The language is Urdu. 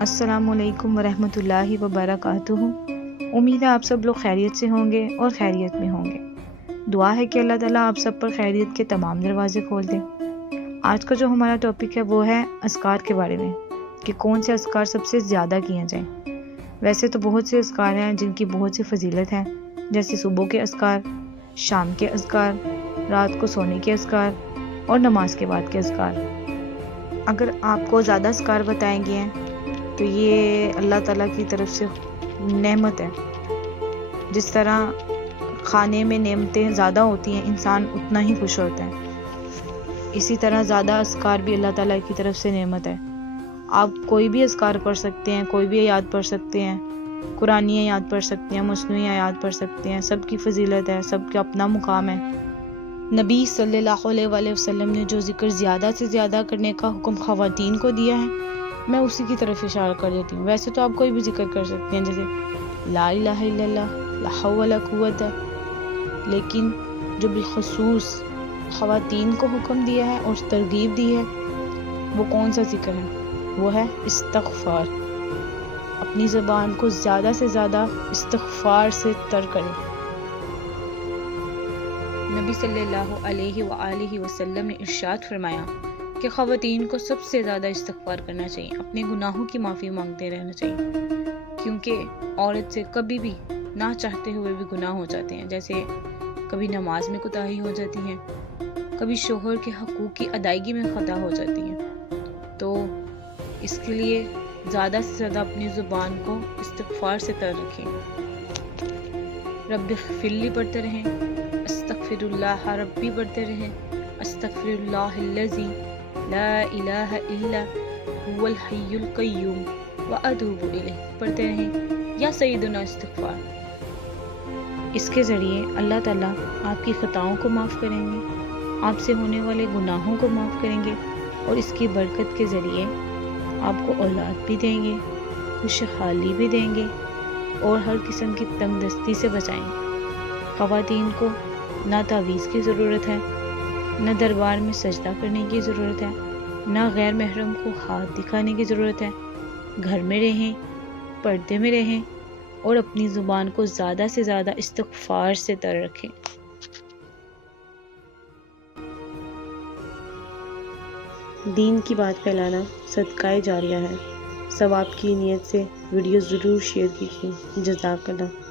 السلام علیکم ورحمۃ اللہ وبرکاتہ۔ امید ہے آپ سب لوگ خیریت سے ہوں گے اور خیریت میں ہوں گے۔ دعا ہے کہ اللہ تعالیٰ آپ سب پر خیریت کے تمام دروازے کھول دے۔ آج کا جو ہمارا ٹاپک ہے وہ ہے اذکار کے بارے میں، کہ کون سے اذکار سب سے زیادہ کیے جائیں۔ ویسے تو بہت سے اذکار ہیں جن کی بہت سی فضیلت ہے، جیسے صبح کے اذکار، شام کے اذکار، رات کو سونے کے اذکار اور نماز کے بعد کے اذکار۔ اگر آپ کو زیادہ اذکار بتائیں گے ہیں تو یہ اللہ تعالیٰ کی طرف سے نعمت ہے۔ جس طرح کھانے میں نعمتیں زیادہ ہوتی ہیں، انسان اتنا ہی خوش ہوتا ہے، اسی طرح زیادہ اذکار بھی اللہ تعالیٰ کی طرف سے نعمت ہے۔ آپ کوئی بھی اذکار پڑھ سکتے ہیں، کوئی بھی آیات پڑھ سکتے ہیں، قرآنی آیات پڑھ سکتے ہیں، مصنوعی آیات پڑھ سکتے ہیں، سب کی فضیلت ہے، سب کا اپنا مقام ہے۔ نبی صلی اللہ علیہ وآلہ وسلم نے جو ذکر زیادہ سے زیادہ کرنے کا حکم خواتین کو دیا ہے، میں اسی کی طرف اشارہ کر دیتی ہوں۔ ویسے تو آپ کوئی بھی ذکر کر سکتے ہیں، جیسے لا الہ الا اللہ، لا حول ولا قوت ہے، لیکن جو بالخصوص خواتین کو حکم دیا ہے اور ترغیب دی ہے وہ کون سا ذکر ہے؟ وہ ہے استغفار۔ اپنی زبان کو زیادہ سے زیادہ استغفار سے تر کریں۔ نبی صلی اللہ علیہ وآلہ وسلم نے ارشاد فرمایا کہ خواتین کو سب سے زیادہ استغفار کرنا چاہیے، اپنے گناہوں کی معافی مانگتے رہنا چاہیے، کیونکہ عورت سے کبھی بھی نہ چاہتے ہوئے بھی گناہ ہو جاتے ہیں، جیسے کبھی نماز میں کوتاہی ہو جاتی ہے، کبھی شوہر کے حقوق کی ادائیگی میں خطا ہو جاتی ہے۔ تو اس کے لیے زیادہ سے زیادہ اپنی زبان کو استغفار سے تر رکھیں۔ رب اغفر لی پڑھتے رہیں، استغفر اللہ ربی پڑھتے رہیں، استغفر اللہ الذی لا الہ الا هو الحی القیوم واتوب الیہ پڑھتے رہیں، یا سیدنا استغفار۔ اس کے ذریعے اللہ تعالیٰ آپ کی خطاؤں کو معاف کریں گے، آپ سے ہونے والے گناہوں کو معاف کریں گے، اور اس کی برکت کے ذریعے آپ کو اولاد بھی دیں گے، خوشحالی بھی دیں گے، اور ہر قسم کی تنگ دستی سے بچائیں گے۔ خواتین کو نہ تعویذ کی ضرورت ہے، نہ دربار میں سجدہ کرنے کی ضرورت ہے، نہ غیر محرم کو ہاتھ دکھانے کی ضرورت ہے۔ گھر میں رہیں، پردے میں رہیں، اور اپنی زبان کو زیادہ سے زیادہ استغفار سے تر رکھیں۔ دین کی بات پھیلانا صدقہ جاریہ ہے۔ ثواب کی نیت سے ویڈیو ضرور شیئر کیجیے۔ جزاک اللہ۔